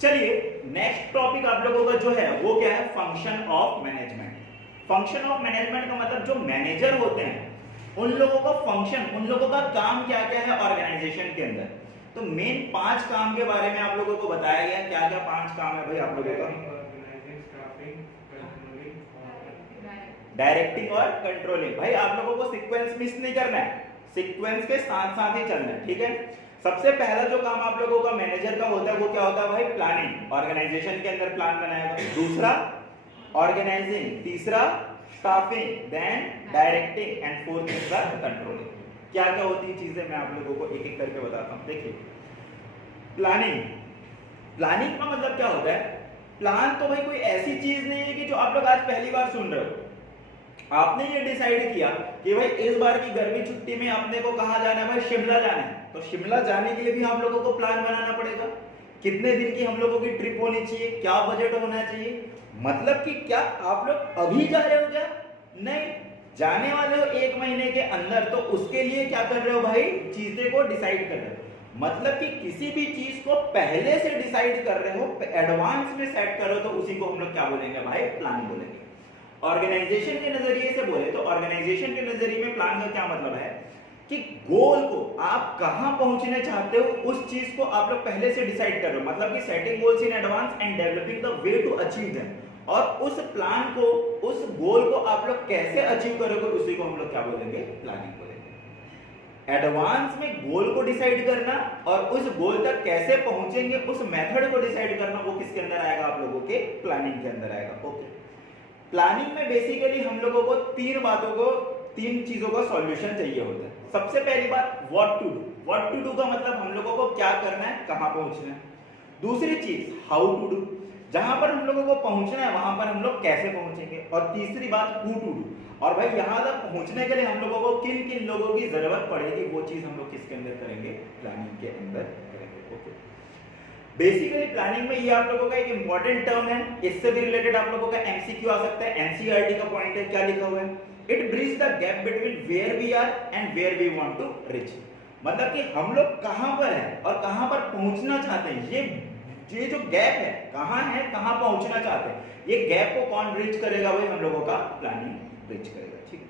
चलिए next topic आप लोगों का जो है वो क्या है, function of management. Function of management का मतलब जो मैनेजर होते हैं उन लोगों का फंक्शन, उन लोगों का काम क्या क्या है ऑर्गेनाइजेशन के अंदर। तो मेन 5 काम के बारे में आप लोगों को बताया गया। क्या क्या 5 काम है भाई आप लोगों का? डायरेक्टिंग और कंट्रोलिंग। भाई आप लोगों को सीक्वेंस मिस नहीं करना है, सीक्वेंस के साथ साथ ही चलना है, ठीक है। सबसे पहला जो काम आप लोगों का मैनेजर का होता है वो क्या होता है भाई? प्लानिंग, ऑर्गेनाइजेशन के अंदर प्लान बनाएगा। दूसरा ऑर्गेनाइजिंग, तीसरा staffing, then directing and fourth is the controlling. क्या क्या होती है चीजें मैं आप लोगों को एक एक करके बताता हूं। देखिए प्लानिंग, प्लानिंग का मतलब क्या होता है? प्लान तो भाई कोई ऐसी चीज नहीं है कि जो आप लोग आज पहली बार सुन रहे हो। आपने ये डिसाइड किया कि भाई इस बार की गर्मी छुट्टी में अपने को कहां जाना है भाई? शिमला जाना है। तो शिमला जाने के लिए भी हम लोगों को प्लान बनाना पड़ेगा। कितने दिन की हम लोगों की ट्रिप होनी चाहिए, क्या बजट होना चाहिए। मतलब कि क्या आप लोग अभी जा रहे हो क्या? नहीं, जाने वाले हो 1 महीने के अंदर। तो उसके लिए क्या कर रहे हो भाई? चीजें को डिसाइड कर रहे हो। मतलब कि किसी भी चीज को पहले से डिसाइड कर रहे हो, एडवांस में सेट कर रहे हो, तो उसी को हम लोग क्या बोलेंगे भाई? प्लान बोलेंगे। ऑर्गेनाइजेशन के नजरिए से बोले तो ऑर्गेनाइजेशन के नजरिए में प्लान का क्या मतलब है कि गोल को आप कहां पहुंचने चाहते हो उस चीज को आप लोग पहले से डिसाइड कर रहे हो। मतलब कि setting goals in advance and developing the way to achieve them. और उस प्लान को, उस गोल को आप लोग कैसे अचीव करोगे उसी को हम लोग क्या बोलेंगे? प्लानिंग बोलेंगे। एडवांस में गोल को डिसाइड करना और उस गोल तक कैसे पहुंचेंगे उस मेथड को डिसाइड करना, वो किसके अंदर आएगा? आप लोगों के प्लानिंग के अंदर आएगा। ओके, प्लानिंग में बेसिकली हम लोगों को 3 बातों को, 3 चीजों का सॉल्यूशन चाहिए होता है। सबसे पहली बात what to do. What to do का मतलब हम लोगों को क्या करना है, कहां पहुंचना है। दूसरी चीज हाउ टू डू, जहां पर हम लोगों को पहुंचना है वहां पर हम लोग कैसे पहुंचेंगे। और तीसरी बात हू टू डू, और भाई यहां तक पहुंचने के लिए हम लोगों को किन किन लोगों की जरूरत पड़ेगी, वो चीज हम लोग किसके अंदर करेंगे? प्लानिंग के अंदर करेंगे। ओके, बेसिकली प्लानिंग में ये आप लोगों का एक इंपॉर्टेंट टर्म है, इससे भी रिलेटेड आप लोगों का एमसीक्यू आ सकता है। एनसीईआरटी का पॉइंट है, क्या लिखा हुआ है? It bridge the gap between where we are and where we want to reach. मतलब कि हम लोग कहां पर हैं और कहां पर पहुंचना चाहते हैं। ये जो गैप है, कहां है, कहां पहुंचना चाहते हैं, ये गैप को कौन ब्रिज करेगा? वही हम लोगों का प्लानिंग ब्रिज करेगा। ठीक है,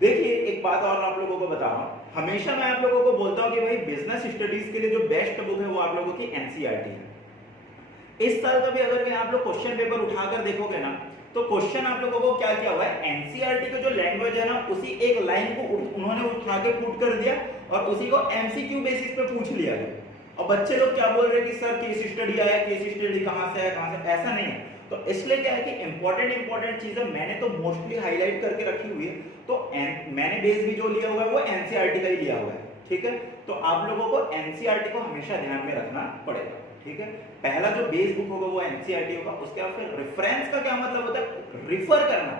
देखिए एक बात और आप लोगों को बता रहा हूं, हमेशा मैं आप लोगों को बोलता हूं कि भाई बिजनेस स्टडीज के लिए जो बेस्ट बुक है वो आप लोगों की एनसीईआरटी है। इस साल का भी अगर आप लोग क्वेश्चन पेपर उठाकर देखोगे ना, तो क्वेश्चन आप लोगों को क्या किया हुआ है? एनसीईआरटी का जो लैंग्वेज है ना, उसी एक लाइन को उन्होंने उठा के पुट कर दिया और उसी को एमसीक्यू बेसिस पे पूछ लिया है। और बच्चे लोग क्या बोल रहे हैं कि सर केस स्टडी आया, केस स्टडी कहां से आया, कहां से? ऐसा नहीं है। तो इसलिए क्या है कि इंपॉर्टेंट चीजें मैंने तो मोस्टली हाईलाइट करके रखी हुई है। तो मैंने बेस भी जो लिया हुआ है वो एनसीईआरटी का ही लिया हुआ है। ठीक है, तो आप लोगों को एनसीईआरटी को हमेशा ध्यान में रखना पड़ेगा। ठीक है, पहला जो बेस बुक होगा वो एनसीईआरटी होगा। उसके बाद फिर रेफरेंस का क्या मतलब होता है? रिफर करना।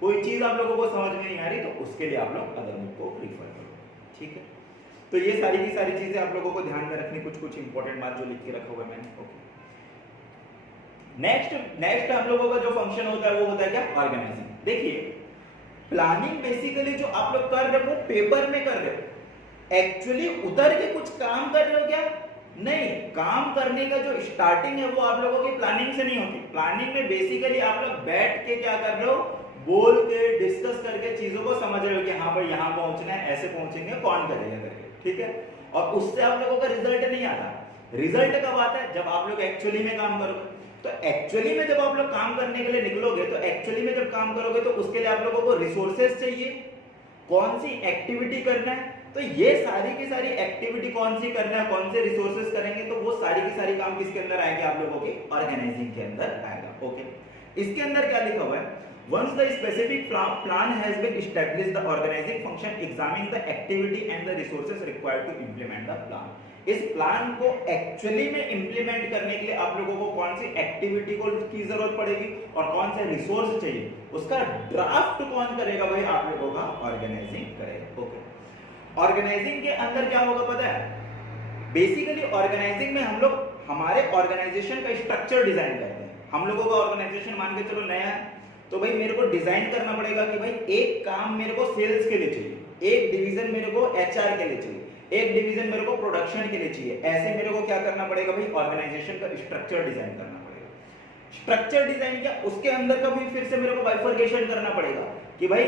कोई चीज आप लोगों को समझ में नहीं आ रही तो उसके लिए आप लोग अदर बुक को रिफर करो। ठीक है, तो ये सारी की सारी चीजें आप लोगों को ध्यान में रखनी, कुछ इंपॉर्टेंट बात जो लिख के रखा हुआ है मैंने। ओके, नेक्स्ट हम लोगों का जो फंक्शन होता है वो होता है क्या? ऑर्गेनाइजिंग। देखिए प्लानिंग बेसिकली जो आप लोग कर रहे हो वो पेपर में कर रहे हो। एक्चुअली उतर के कुछ काम कर रहे हो क्या? नहीं, काम करने का जो स्टार्टिंग है वो आप लोगों की प्लानिंग से नहीं होती। प्लानिंग में बेसिकली आप लोग बैठ के क्या कर रहे हो? बोल के, डिस्कस करके चीजों को समझ रहे हो कि हाँ भाई यहाँ पहुंचना है, ऐसे पहुंचेंगे, कौन करेगा करके। ठीक है, और उससे आप लोगों का रिजल्ट नहीं आता। रिजल्ट कब आता है? जब आप लोग एक्चुअली में काम करोगे। तो एक्चुअली में जब आप लोग काम करने के लिए निकलोगे, तो एक्चुअली में जब काम करोगे तो उसके लिए आप लोगों को रिसोर्सेज चाहिए, कौन सी एक्टिविटी करना है। तो ये सारी की सारी एक्टिविटी कौन सी करना है, कौन से रिसोर्सेज करेंगे, तो वो सारी की सारी काम किसके अंदर आएंगे? आप लोगों के ऑर्गेनाइजिंग के अंदर आएगा। ओके, इसके अंदर क्या लिखा हुआ है? Once the specific plan has been established, the organizing function examines the activity and the resources required to implement the plan. इस प्लान को एक्चुअली में इंप्लीमेंट करने के लिए आप लोगों को कौन सी एक्टिविटी की जरूरत पड़ेगी और कौन से रिसोर्स चाहिए, उसका ड्राफ्ट कौन करेगा? भाई आप लोगों का ऑर्गेनाइजिंग करेगा। ओके, ऑर्गेनाइजिंग के अंदर क्या होगा पता है? बेसिकली ऑर्गेनाइजिंग में हम लोग हमारे ऑर्गेनाइजेशन का स्ट्रक्चर डिजाइन करते हैं। हम लोगों का ऑर्गेनाइजेशन मान के चलो नया है, तो भाई मेरे को डिजाइन करना पड़ेगा कि भाई एक काम मेरे को सेल्स के लिए चाहिए, एक डिवीजन मेरे को एचआर के लिए चाहिए, एक डिवीजन मेरे को प्रोडक्शन के लिए चाहिए, ऐसे मेरे को क्या करना पड़ेगा भाई, ऑर्गेनाइजेशन का स्ट्रक्चर डिजाइन करना पड़ेगा। स्ट्रक्चर डिजाइन क्या, उसके अंदर का भी फिर से मेरे को बाइफरकेशन करना पड़ेगा कि भाई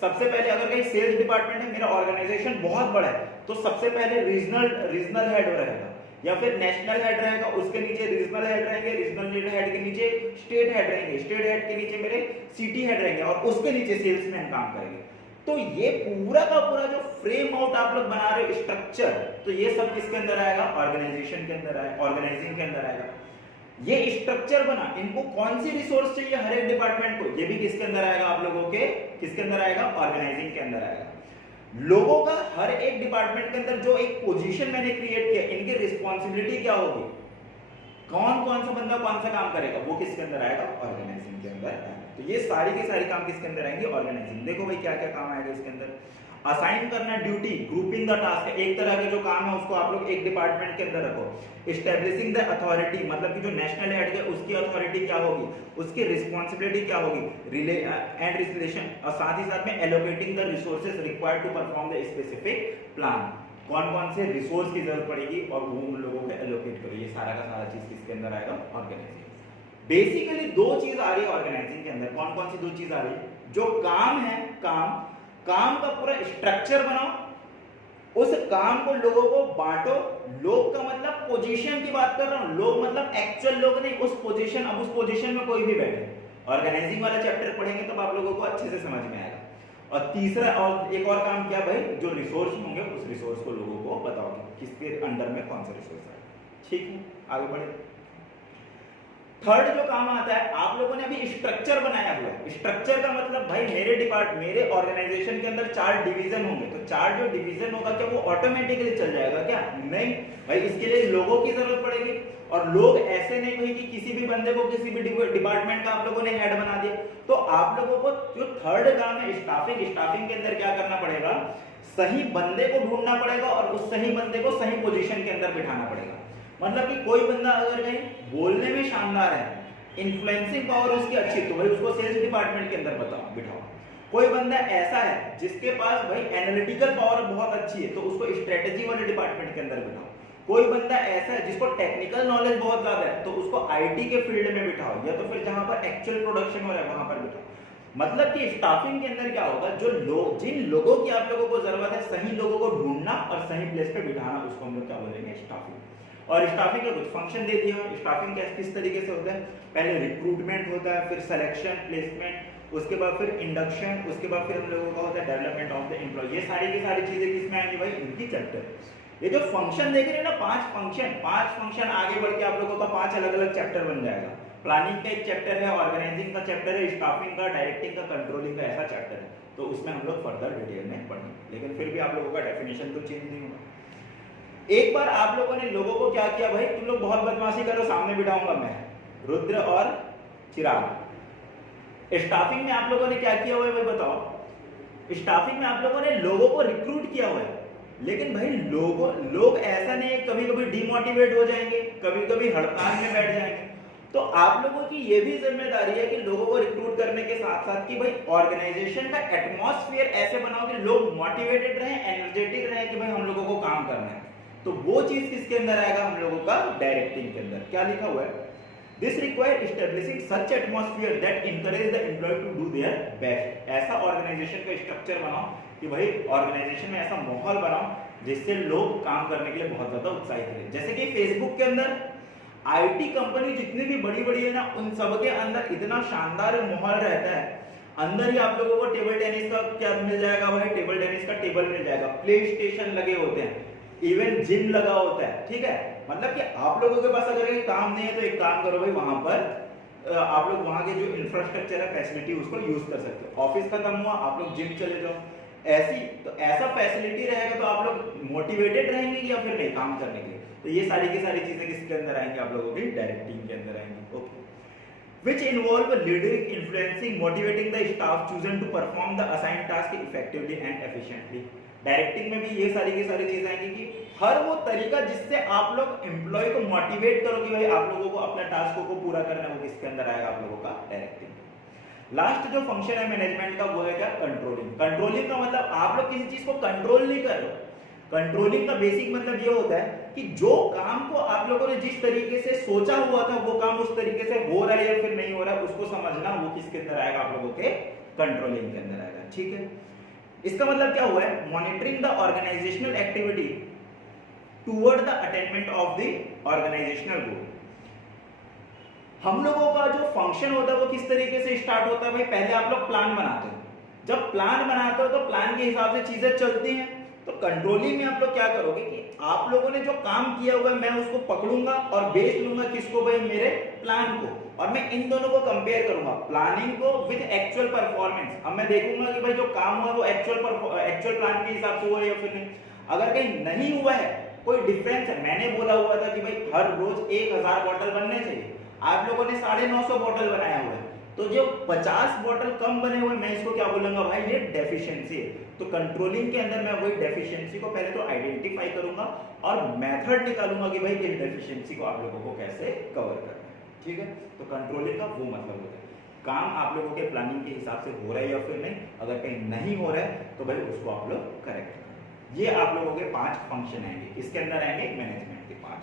सबसे पहले अगर कहीं सेल्स डिपार्टमेंट है, मेरा ऑर्गेनाइजेशन बहुत बड़ा है, तो सबसे पहले रीजनल हेड रहेगा या फिर नेशनल हेड रहेगा, उसके नीचे रीजनल हेड रहेंगे, रीजनल हेड के नीचे स्टेट हेड रहेंगे, स्टेट हेड के नीचे मेरे सिटी हेड रहेंगे और उसके नीचे सेल्समैन काम करेंगे। तो ये पूरा का पूरा जो फ्रेम आउट आप लोग बना रहे हो स्ट्रक्चर, तो ये सब किसके अंदर आएगा, ऑर्गेनाइजेशन के अंदर आएगा, ऑर्गेनाइजिंग के अंदर आएगा। ये स्ट्रक्चर बना, इनको कौन सी रिसोर्स चाहिए हर एक डिपार्टमेंट को, ये भी किसके अंदर आएगा, आप लोगों के किसके अंदर आएगा, ऑर्गेनाइजिंग के अंदर आएगा। लोगों का हर एक डिपार्टमेंट के अंदर जो एक पोजीशन मैंने क्रिएट किया, इनकी रिस्पॉन्सिबिलिटी क्या होगी, कौन कौन सा बंदा कौन सा काम करेगा, वो किसके अंदर आएगा, ऑर्गेनाइजिंग के अंदर आएगा। तो ये सारी के सारी काम किसके अंदर आएंगे, ऑर्गेनाइजिंग। देखो भाई क्या क्या काम आएगा इसके अंदर, असाइन करना ड्यूटी, ग्रुपिंग द टास्क, एक तरह के जो काम है उसको आप लोग एक डिपार्टमेंट के अंदर रखो। एस्टैब्लिशिंग द अथॉरिटी, मतलब कि जो नेशनल हेड है उसकी अथॉरिटी क्या होगी, उसकी रिस्पांसिबिलिटी क्या होगी, एंड रिलेशन, और साथ ही साथ में allocating the resources required to perform the specific plan, कौन कौन से रिसोर्स की जरूरत पड़ेगी और वो उन लोगों को एलोकेट करो। ये सारा का सारा चीज किसके अंदर आएगा, ऑर्गेनाइजिंग। बेसिकली दो चीज आ रही है ऑर्गेनाइजिंग के अंदर, कौन कौन सी दो चीज आ रही है, जो काम है, काम का पूरा स्ट्रक्चर बनाओ, उस काम को लोगों को बांटो। लोग का मतलब पोजीशन की बात कर रहा हूं, लोग मतलब एक्चुअल लोग नहीं, उस पोजीशन, अब उस पोजीशन में कोई भी बैठे। ऑर्गेनाइजिंग वाला चैप्टर पढ़ेंगे तब आप लोगों को अच्छे से समझ में आएगा। और तीसरा और एक और काम क्या भाई, जो रिसोर्स होंगे उस रिसोर्स को लोगों को बताओ किसके अंडर में कौन सा रिसोर्स है। ठीक है, आगे बढ़े। थर्ड जो काम आता है, आप लोगों ने अभी स्ट्रक्चर बनाया हुआ है। स्ट्रक्चर का मतलब भाई मेरे ऑर्गेनाइजेशन के अंदर 4 डिवीजन होंगे, तो 4 जो डिवीजन होगा क्या वो ऑटोमेटिकली चल जाएगा क्या, नहीं भाई, इसके लिए लोगों की जरूरत पड़ेगी। और लोग ऐसे नहीं भाई कि किसी भी बंदे को किसी भी डिपार्टमेंट का आप लोगों ने हेड बना दिया। तो आप लोगों को जो थर्ड काम है स्टाफिंग के अंदर क्या करना पड़ेगा, सही बंदे को ढूंढना पड़ेगा और उस सही बंदे को सही पोजीशन के अंदर बिठाना पड़ेगा। मतलब कि कोई बंदा अगर कहीं बोलने में शानदार है, इन्फ्लुएंसिंग पावर उसकी अच्छी, तो भाई उसको सेल्स डिपार्टमेंट के अंदर बिठाओ। कोई बंदा ऐसा है जिसके पास भाई एनालिटिकल पावर बहुत अच्छी है, तो उसको स्ट्रेटेजी वाले डिपार्टमेंट के अंदर बिठाओ। कोई बंदा ऐसा है जिसको टेक्निकल नॉलेज बहुत ज्यादा है, तो उसको आईटी के फील्ड में बिठाओ, या तो फिर जहां पर एक्चुअल प्रोडक्शन हो रहा है वहां पर बिठाओ। मतलब कि स्टाफिंग के अंदर क्या होगा, जो लोग, जिन लोगों की आप लोगों को जरूरत है, सही लोगों को ढूंढना और सही प्लेस पे बिठाना, उसको हम लोग क्या बोलेंगे, स्टाफिंग। और स्टाफिंग के कुछ फंक्शन दे दिए हैं। स्टाफिंग किस तरीके से होता है, पहले रिक्रूटमेंट होता है, फिर सिलेक्शन, प्लेसमेंट, उसके बाद फिर इंडक्शन, उसके बाद फिर हम लोगों का होता है डेवलपमेंट ऑफ द एम्प्लॉय। ये सारी की सारी चीजें किसमें आएंगी भाई, इनकी चैप्टर। ये जो फंक्शन देख रहे हैं ना, 5 फंक्शन आगे बढ़ के आप लोगों का 5 अलग अलग चैप्टर बन जाएगा। प्लानिंग का एक चैप्टर है, ऑर्गेनाइजिंग का चैप्टर है, स्टाफिंग का, डायरेक्टिंग का, कंट्रोलिंग का, ऐसा चैप्टर है। तो उसमें हम लोग फर्दर डिटेल में पढ़ेंगे, लेकिन फिर भी आप लोगों का डेफिनेशन तो चेंज नहीं होगा। एक बार आप लोगों ने लोगों को क्या किया भाई, तुम लोग बहुत बदमाशी करो, सामने बिठाऊंगा मैं रुद्र और चिराग। स्टाफिंग में आप लोगों ने क्या किया हुआ है भाई बताओ। स्टाफिंग में आप लोगों ने लोगों को रिक्रूट किया हुआ है, लेकिन भाई लोग ऐसा नहीं है, कभी कभी डिमोटिवेट हो जाएंगे, कभी कभी हड़ताल में बैठ जाएंगे। तो आप लोगों की ये भी जिम्मेदारी है कि लोगों को रिक्रूट करने के साथ साथ कि भाई ऑर्गेनाइजेशन का एटमॉस्फेयर ऐसे बनाओ कि लोग मोटिवेटेड रहें, एनर्जेटिक रहें कि भाई हम लोगों को काम करना है। तो वो चीज किसके अंदर आएगा, हम लोगों का डायरेक्टिंग के अंदर। क्या लिखा हुआ है, this require establishing such atmosphere that encourage the employ to do their best. ऐसा ऑर्गेनाइजेशन का स्ट्रक्चर बनाओ कि भाई ऑर्गेनाइजेशन में ऐसा माहौल बनाओ जिससे लोग काम करने के लिए बहुत ज्यादा उत्साहित रहे। जैसे कि फेसबुक के अंदर आईटी कंपनी जितनी भी बड़ी बड़ी है ना, उन सब के अंदर इतना शानदार माहौल रहता है। अंदर ही आप लोगों को टेबल टेनिस का क्या मिल जाएगा भाई, टेबल टेनिस का टेबल मिल जाएगा, प्ले स्टेशन लगे होते हैं, इवन जिम लगा होता है। ठीक है, मतलब कि आप लोगों के पास अगर काम नहीं है तो एक काम करो भाई, वहां पर आप लोग वहां के जो इंफ्रास्ट्रक्चर है, फैसिलिटी, उसको यूज कर सकते हो। ऑफिस खत्म हुआ, आप लोग जिम चले जाओ, ऐसी तो ऐसा फैसिलिटी रहेगा तो आप लोग मोटिवेटेड रहेंगे या फिर नहीं काम करने के लिए। तो ये सारी की सारी चीजें किसके अंदर आएंगी, आप लोगों की डायरेक्टिंग के अंदर आएंगी। Okay, which involve leading, influencing, motivating the staff chosen to perform the assigned task effectively and efficiently। Directing में भी ये सारी की सारी चीजें आएंगी कि हर वो तरीका जिससे आप लोग एम्प्लॉय को मोटिवेट करो कि भाई आप लोगों को अपने टास्कों को पूरा करना है, वो किसके अंदर आएगा, आप लोगों का डायरेक्टिंग। लास्ट जो फंक्शन है मैनेजमेंट का वो है क्या, कंट्रोलिंग। कंट्रोलिंग का मतलब आप लोग किसी चीज को कंट्रोल नहीं कर रहे हो, कंट्रोलिंग का बेसिक मतलब ये होता है कि जो काम को आप लोगों ने जिस तरीके से सोचा हुआ था वो काम उस तरीके से हो रहा है या फिर नहीं हो रहा है, उसको समझना, वो किसके अंदर आएगा, आप लोगों के कंट्रोलिंग के अंदर आएगा। ठीक है, इसका मतलब क्या हुआ है, monitoring the organisational activity toward the attainment of the organisational goal. हम लोगों का जो फंक्शन होता है वो किस तरीके से स्टार्ट होता है भाई, पहले आप लोग प्लान बनाते हो, जब प्लान बनाते हो तो प्लान के हिसाब से चीजें चलती हैं। तो कंट्रोलिंग में आप लोग क्या करोगे कि आप लोगों ने जो काम किया हुआ है मैं उसको पकड़ूंगा और बेच लूंगा किसको भाई, मेरे प्लान को, और मैं इन दोनों को कंपेयर करूंगा, प्लानिंग को विद एक्चुअल परफॉर्मेंस। अब मैं देखूंगा कि भाई जो काम हुआ वो एक्चुअल प्लान के हिसाब से हुआ है या फिर नहीं। अगर कहीं नहीं हुआ है, कोई डिफरेंस है, मैंने बोला हुआ था कि भाई हर रोज 1000 बॉटल बनने चाहिए, आप लोगों ने 950 बॉटल बनाया हुआ है, तो जो 50 बॉटल कम बने हुए, मैं इसको क्या बोलूंगा भाई, ये डेफिशिएंसी है। तो कंट्रोलिंग के अंदर मैं वही डेफिशिएंसी को पहले तो आइडेंटिफाई करूंगा और मेथड निकालूंगा कि भाई इस डेफिशिएंसी को आप लोगों को कैसे कवर करना है। ठीक है, तो कंट्रोलिंग का वो मतलब होता है काम आप लोगों के प्लानिंग के हिसाब से हो रहा है या फिर नहीं, अगर कहीं नहीं हो रहा है तो भाई उसको आप लोग करेक्ट करें। ये आप लोगों के 5 फंक्शन आएंगे, इसके अंदर आएंगे मैनेजमेंट के 5।